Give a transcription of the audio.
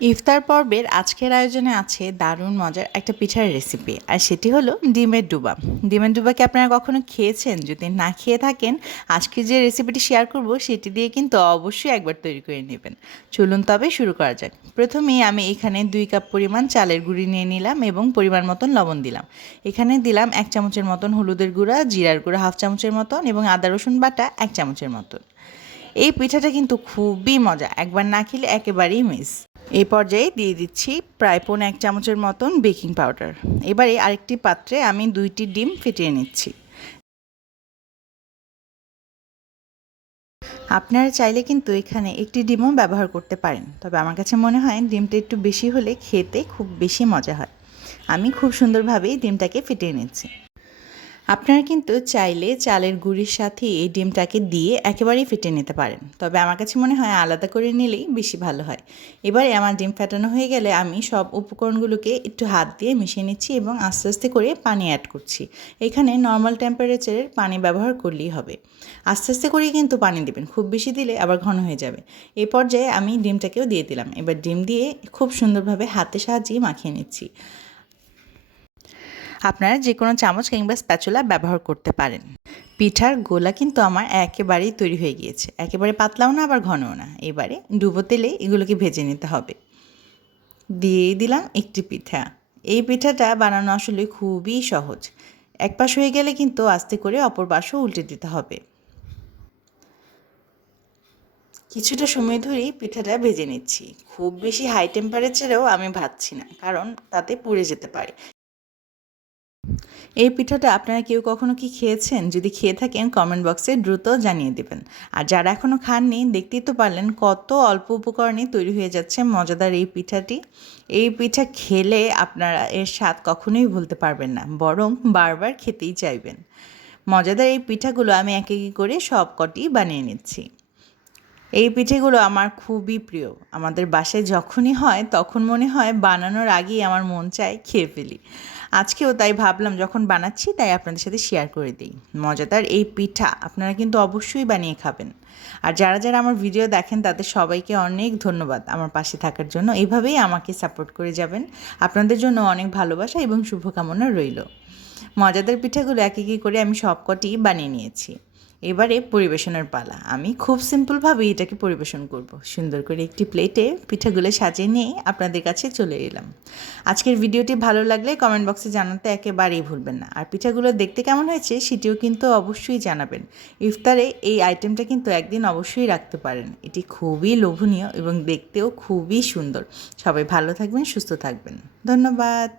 ইফতার পর্বের আজকের আয়োজনে আছে দারুণ মজার একটা পিঠার রেসিপি, আর সেটি হলো ডিমের ডুবা। ডিমের ডুবা কি আপনারা কখনো খেয়েছেন? যদি না খেয়ে থাকেন, আজকে যে রেসিপিটি শেয়ার করব সেটি দিয়ে কিন্তু অবশ্যই একবার তৈরি করে নেবেন। চলুন তবে শুরু করা যাক। প্রথমেই আমি এখানে 2 কাপ পরিমাণ চালের গুঁড়ি নিয়ে নিলাম এবং পরিমাণ মতন লবণ দিলাম। এখানে দিলাম 1 চামচের মতন হলুদের গুঁড়া, জিরার গুঁড়া 1/2 চামচের মতন এবং আদা রসুন বাটা 1 চামচের মতন। এই পিঠাটা কিন্তু খুবই মজা, একবার না খেলে একেবারেই মিস। এই পর্যায়ে দিয়ে দিচ্ছি প্রায় 1 চামচের মতন বেকিং পাউডার। এবারে আরেকটি পাত্রে আমি 2টি ডিম ফেটিয়ে নিচ্ছি। আপনারা চাইলে কিন্তু এখানে একটি ডিমও ব্যবহার করতে পারেন, তবে আমার কাছে মনে হয় ডিমটা একটু বেশি হলে খেতে খুব বেশি মজা হয়। আমি খুব সুন্দরভাবেই ডিমটাকে ফেটিয়ে নিচ্ছি। আপনারা কিন্তু চাইলে চালের গুঁড়ির সাথে এই ডিমটাকে দিয়ে একেবারেই ফেটিয়ে নিতে পারেন, তবে আমার কাছে মনে হয় আলাদা করে নিলেই বেশি ভালো হয়। এবারে আমার ডিম ফেটানো হয়ে গেলে আমি সব উপকরণগুলোকে একটু হাত দিয়ে মিশিয়ে নিচ্ছি এবং আস্তে আস্তে করে পানি অ্যাড করছি। এখানে নর্মাল টেম্পারেচারের পানি ব্যবহার করলেই হবে। আস্তে আস্তে করেই কিন্তু পানি দেবেন, খুব বেশি দিলে আবার ঘন হয়ে যাবে। এই পর্যায়ে আমি ডিমটাকেও দিয়ে দিলাম। এবার ডিম দিয়ে খুব সুন্দরভাবে হাতের সাহায্যে মাখিয়ে নিচ্ছি। আপনারা যে কোনো চামচ কিংবা স্প্যাচুলা ব্যবহার করতে পারেন। পিঠার গোলা কিন্তু আমার একেবারেই তৈরি হয়ে গিয়েছে, একেবারে পাতলাও না আবার ঘনও না। এবারে ডুবো তেলে এগুলোকে ভেজে নিতে হবে। দিয়েই দিলাম একটি পিঠা। এই পিঠাটা বানানো আসলে খুবই সহজ। এক পাশ হয়ে গেলে কিন্তু আস্তে করে অপর পাশও উল্টে দিতে হবে। কিছুটা সময় ধরেই পিঠাটা ভেজে নিচ্ছি। খুব বেশি হাই টেম্পারেচারেও আমি ভাজছি না, কারণ তাতে পুড়ে যেতে পারে। এই পিঠাটা আপনারা কেউ কখনো কি খেয়েছেন? যদি খেয়ে থাকেন কমেন্ট বক্সে দ্রুত জানিয়ে দেবেন। আর যারা এখনও খাননি, দেখতেই তো পারলেন কত অল্প উপকরণে তৈরি হয়ে যাচ্ছে মজাদার এই পিঠাটি। এই পিঠা খেলে আপনারা এর স্বাদ কখনোই ভুলতে পারবেন না, বরং বারবার খেতেই চাইবেন। মজাদার এই পিঠাগুলো আমি এক এক করে সব কটি বানিয়ে নিচ্ছি। এই পিঠেগুলো আমার খুবই প্রিয়। আমাদের বাসায় যখনই হয় তখন মনে হয় বানানোর আগেই আমার মন চায় খেয়ে ফেলি। আজকেও তাই ভাবলাম যখন বানাচ্ছি তাই আপনাদের সাথে শেয়ার করে দিই। মজাদার এই পিঠা আপনারা কিন্তু অবশ্যই বানিয়ে খাবেন। আর যারা যারা আমার ভিডিও দেখেন তাদের সবাইকে অনেক ধন্যবাদ আমার পাশে থাকার জন্য। এভাবেই আমাকে সাপোর্ট করে যাবেন। আপনাদের জন্য অনেক ভালোবাসা এবং শুভকামনা রইল। মজাদার পিঠাগুলো এক এক করে আমি সবকটি বানিয়ে নিয়েছি। এবারে পরিবেশনের পালা। আমি খুব সিম্পলভাবে এটাকে পরিবেশন করব। সুন্দর করে একটি প্লেটে পিঠাগুলো সাজিয়ে নিয়ে আপনাদের কাছে চলে এলাম। আজকের ভিডিওটি ভালো লাগলে কমেন্ট বক্সে জানাতে একেবারেই ভুলবেন না। আর পিঠাগুলো দেখতে কেমন হয়েছে সেটিও কিন্তু অবশ্যই জানাবেন। ইফতারে এই আইটেমটা কিন্তু একদিন অবশ্যই রাখতে পারেন। এটি খুবই লোভনীয় এবং দেখতেও খুবই সুন্দর। সবাই ভালো থাকবেন, সুস্থ থাকবেন। ধন্যবাদ।